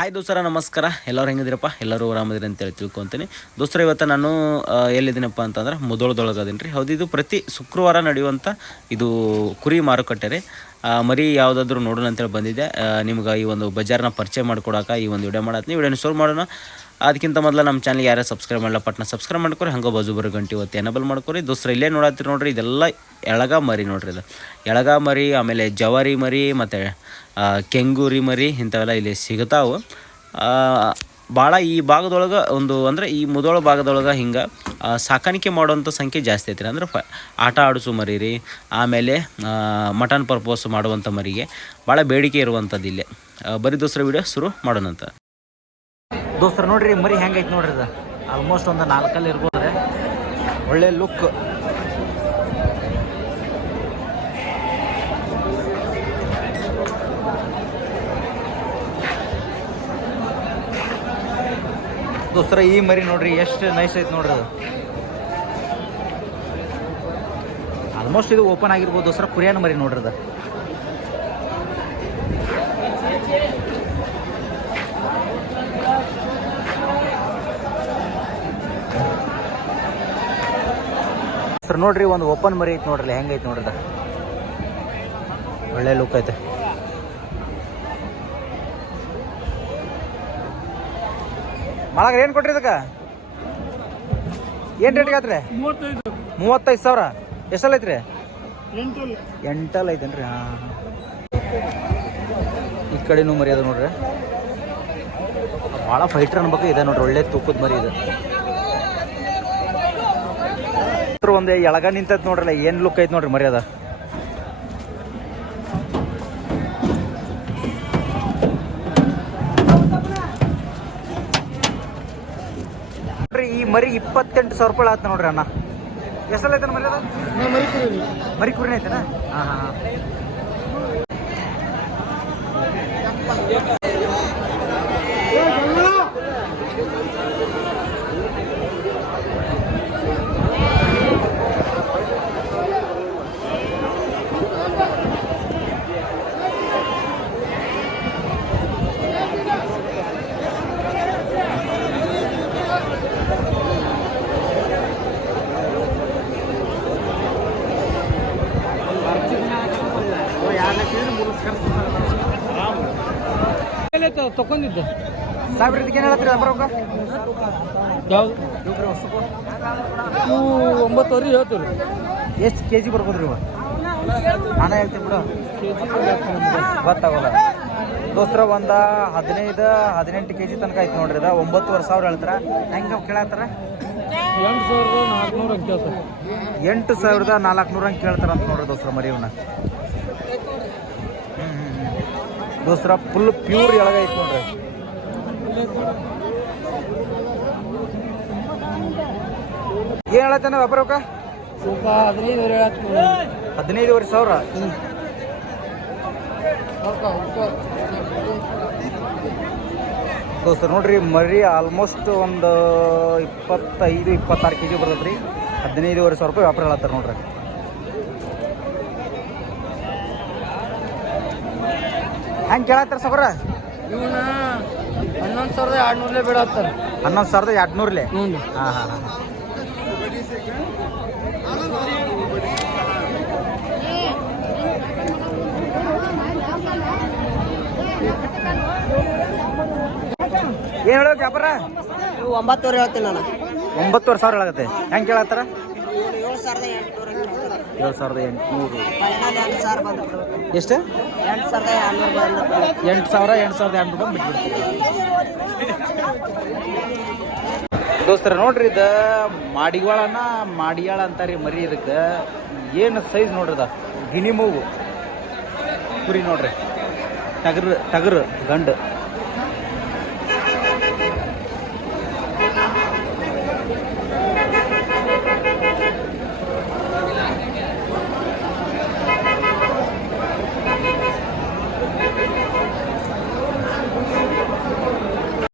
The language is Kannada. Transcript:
ಹಾಯ್ ದೋಸ್ತರ ನಮಸ್ಕಾರ. ಎಲ್ಲರೂ ಹೆಂಗಿದ್ದೀರಪ್ಪ? ಎಲ್ಲರೂ ಆರಾಮದಿರಿ ಅಂತೇಳಿ ತಿಳ್ಕೊತೀನಿ. ದೋಸ್ತರ ಇವತ್ತು ನಾನು ಎಲ್ಲಿದ್ದೀನಪ್ಪ ಅಂತಂದ್ರೆ ಮುದೋಳದೊಳಗೆ ಅದೀನಿ ರೀ. ಹೌದು, ಇದು ಪ್ರತಿ ಶುಕ್ರವಾರ ನಡೆಯುವಂಥ ಇದು ಕುರಿ ಮಾರುಕಟ್ಟೆ ರೀ. ಮರಿ ಯಾವುದಾದ್ರೂ ನೋಡೋಣ ಅಂತೇಳಿ ಬಂದಿದ್ದೆ. ನಿಮ್ಗೆ ಈ ಒಂದು ಬಜಾರ್ನ ಪರಿಚಯ ಮಾಡಿಕೊಡೋಕೆ ಈ ಒಂದು ವಿಡಿಯೋ ಮಾಡತ್ತೀನಿ. ವಿಡಿಯೋನ ಶುರು ಮಾಡೋಣ. ಅದಕ್ಕಿಂತ ಮೊದಲು ನಮ್ಮ ಚಾನಲ್ ಯಾರು ಸಬ್ಸ್ಕ್ರೈಬ್ ಮಾಡಲ್ಲ ಪಟ್ನ ಸಬ್ಸ್ಕ್ರೈಬ್ ಮಾಡ್ಕೊರಿ. ಹಂಗೆ ಬಾಜು ಬರೋ ಗಂಟೆ ಇವತ್ತು ಎನಬಲ್ ಮಾಡ್ಕೊರಿ. ದೋಸ್ತರ ಇಲ್ಲೇ ನೋಡತ್ತೀರಿ ನೋಡ್ರಿ, ಇದೆಲ್ಲ ಎಳಗ ಮರಿ ನೋಡ್ರಿ. ಇದು ಎಳಗ ಮರಿ, ಆಮೇಲೆ ಜವಾರಿ ಮರಿ ಮತ್ತು ಕೆಂಗೂರಿ ಮರಿ ಇಂಥವೆಲ್ಲ ಇಲ್ಲಿ ಸಿಗ್ತಾವೆ. ಭಾಳ ಈ ಭಾಗದೊಳಗೆ ಅಂದರೆ ಈ ಮುದೋಳ ಭಾಗದೊಳಗೆ ಹಿಂಗೆ ಸಾಕಾಣಿಕೆ ಮಾಡುವಂಥ ಸಂಖ್ಯೆ ಜಾಸ್ತಿ ಐತ್ರಿ. ಅಂದ್ರೆ ಆಟ ಆಡಿಸೋ ಮರಿ ರೀ, ಆಮೇಲೆ ಮಟನ್ ಪರ್ಪೋಸ್ ಮಾಡುವಂಥ ಮರಿಗೆ ಭಾಳ ಬೇಡಿಕೆ ಇರುವಂಥದ್ದು ಇಲ್ಲೇ. ಬರೀ ದೋಸ್ತರ ವಿಡಿಯೋ ಶುರು ಮಾಡೋಣಂತ. ದೋಸ್ತರ ನೋಡ್ರಿ ಮರಿ ಹೆಂಗೈತೆ ನೋಡ್ರಿ. ಇದು ಆಲ್ಮೋಸ್ಟ್ ಒಂದು 4 ಇರ್ಬೋದ್ರಿ. ಒಳ್ಳೆ ಲುಕ್. ದೋಸ್ತರ ಈ ಮರಿ ನೋಡ್ರಿ ಎಷ್ಟು ನೈಸ್ ಐತೆ ನೋಡ್ರಿ. ಅದು ಆಲ್ಮೋಸ್ಟ್ ಇದು ಓಪನ್ ಆಗಿರ್ಬೋದು ದೋಸ್ತರ. ಕುರಿಯಾನ ಮರಿ ನೋಡ್ರಿ. ಅದು ನೋಡ್ರಿ ಒಂದು ಓಪನ್ ಮರಿ ಐತೆ ನೋಡ್ರಿ. ಹೆಂಗೈತೆ ನೋಡ್ರಿ. ಅದು ಒಳ್ಳೆ ಲುಕ್ ಐತೆ. ಮಾಲಾಗ ಏನು ಕೊಟ್ರಿ ಇದಕ್ಕೆ? ಏನು ರೇಟ್ಗೆ ಆತ್ರಿ? 35,000. ಎಷ್ಟಲ್ಲ ಐತ್ರಿ? 8 ಐತೇನ್ರಿ? ಹಾಂ. ಈ ಕಡೆನೂ ಮರಿ ಅದ ನೋಡ್ರಿ. ಭಾಳ ಫೈಟ್ರ್ ಅನ್ಬೇಕು ಇದೆ ನೋಡ್ರಿ. ಒಳ್ಳೆ ತೂಕದ ಮರಿ ಇದು. ಒಂದು ಎಳಗ ನಿಂತೈತೆ ನೋಡ್ರಲ್ಲ, ಏನು ಲುಕ್ ಐತೆ ನೋಡ್ರಿ ಮರಿ. ಅದ ಈ ಮರಿ 28,000 ರೂಪಾಯಿ ಆಯ್ತು ನೋಡ್ರಿ ಅಣ್ಣ. ಎಷ್ಟಲ್ಲ ಐತೆ ಮರಿ? ಅದ ಮರಿ ಕುರಿನ ಐತೆನಾ? ಹಾಂ ಹಾಂ. ತಗೊಂಡಿದ್ದೆ ಸಾಹೇಬ್ರ ಇದಕ್ಕೆ ಏನು ಹೇಳ್ತೀರಿ? ಬರೋಕ ಯಾವ್ದು 9.5 ಹೇಳ್ತೀವಿ. ಎಷ್ಟು ಕೆ ಜಿ ಬರ್ಬೋದು ರೀ? ನಾನು ಹೇಳ್ತೀನಿ ಬಿಡು, ಗೊತ್ತಾಗೋಲ್ಲ. ದೋಸ್ತರ ಒಂದು 15-18 ಕೆ ಜಿ ತನಕ ಐತೆ ನೋಡ್ರಿ. ಅದು 9,500 ಹೇಳ್ತಾರೆ. ಹೆಂಗೆ ಕೇಳತ್ತಾರ? 8,400 ಕೇಳ್ತಾರೆ. 8,400 ಹಂಗೆ ಕೇಳ್ತಾರಂತ ನೋಡ್ರಿ ದೋಸ್ತರ ಮರಿವನ್ನ. ದೋಸ್ತರ ಫುಲ್ ಪ್ಯೂರ್ ಎಳಗ ಐತೆ ನೋಡ್ರಿ. ಏನು ಹೇಳತ್ತಾನ ವ್ಯಾಪಾರಕ್ಕ? 15,500. ದೋಸ್ತರ ನೋಡ್ರಿ ಮರಿ ಆಲ್ಮೋಸ್ಟ್ ಒಂದು 25-26 ಕೆ ಜಿ ಬರ್ತೈತೆ ರೀ. 15,500 ರೂಪಾಯಿ ವ್ಯಾಪಾರ ಹೇಳತ್ತಾರ ನೋಡ್ರಿ. ಹೆಂಗೆ ಕೇಳತ್ತಾರ ಸಬ್ರ? ಇವನ್ನ 11,200 ಬಿಡತ್ತಾರ. 11,200. ಹ್ಞೂ. ಹಾಂ ಹಾಂ ಹಾಂ. ಏನು ಹೇಳೋಕೆ ವ್ಯಾಪಾರ? 9,000 ಹೇಳ್ತೀನಿ ನಾನು. 9,500 ಹೇಳತ್ತೆ. ಹೆಂಗೆ ಕೇಳತ್ತಾರ? 7,800. ಎಷ್ಟು? 8,200. 8,200 ಬಿಟ್ಬಿಡ್ತೀವಿ. ದೋಸ್ತರ ನೋಡ್ರಿ, ಇದು ಮಾಡಿಯಾಳ ಅಂತಾರೆ ಮರಿ. ಇದಕ್ಕೆ ಏನು ಸೈಜ್ ನೋಡ್ರಿ. ಅದ ಗಿನಿ ಮೂಗು ಕುರಿ ನೋಡ್ರಿ. ಟಗರು ಗಂಡು.